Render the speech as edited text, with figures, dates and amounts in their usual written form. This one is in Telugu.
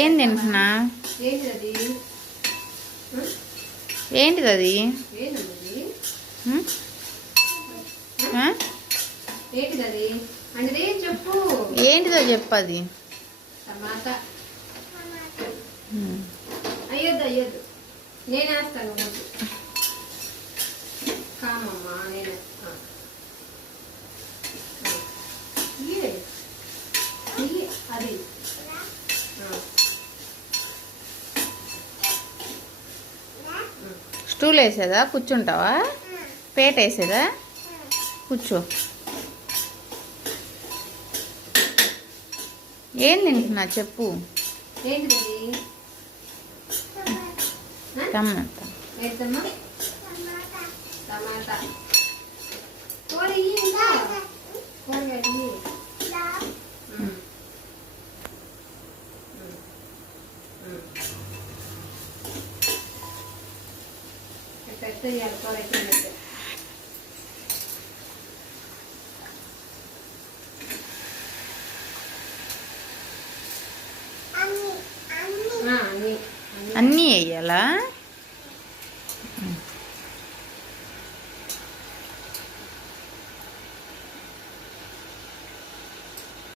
ఏం తింటున్నా? ఏంటిది అది? ఏంటిదో చెప్పు. అది టమాటా. అయ్యొద్దు అయ్యొద్దు, నేనేస్తాను. కామమ్మా, నేను అది స్టూల్ వేసేదా? కూర్చుంటావా? పేట వేసేదా? కూర్చో. ఏం తింటున్నా చెప్పు. ఏంటిది? టమాటా. టమాటా. అన్నీ వేయాలా?